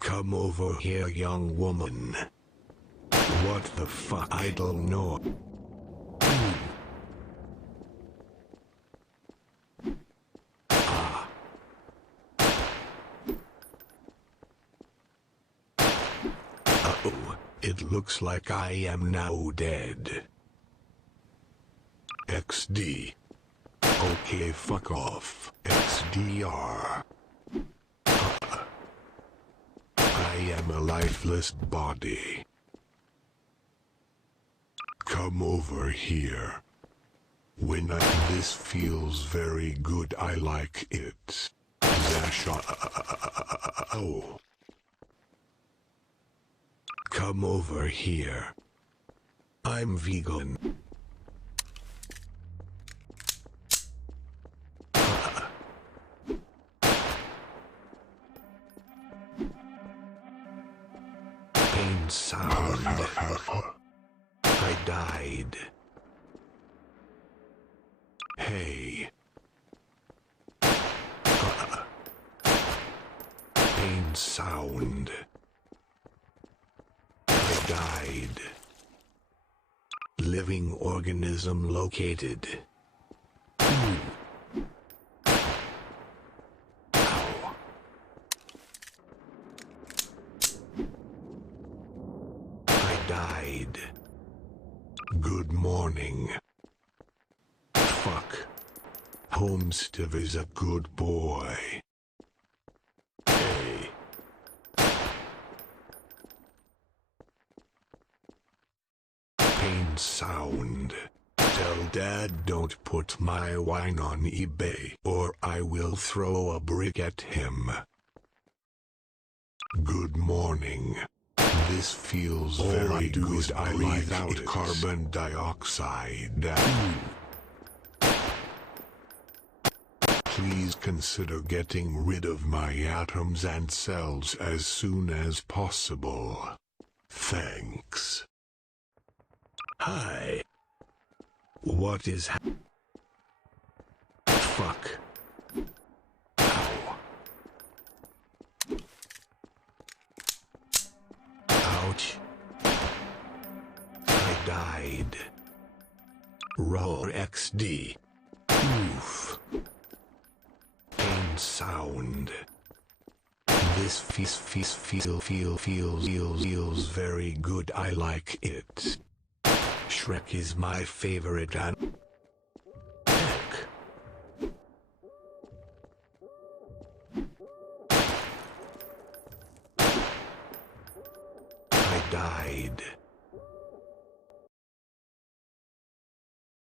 Come over here, young woman. What the fuck? I don't know. Uh-oh, it looks like I am now dead. XD. Okay, fuck off. XDR. I am a lifeless body. Come over here. This feels very good. I like it. Zasha. Oh. Come over here. I'm vegan. Pain sound. I died. Hey. Pain sound. I died. Living organism located. Ow. I died. Good morning. Fuck. Homestead is a good boy. Hey. Pain sound. Tell Dad don't put my wine on eBay or I will throw a brick at him. Good morning. This feels very good. I breathe out carbon dioxide. Please consider getting rid of my atoms and cells as soon as possible. Thanks. Hi. What is fuck? Ow. Ouch. I died. Roar XD. Oof. Pain sound. This feels very good. I like it. Shrek is my favorite and heck. I died.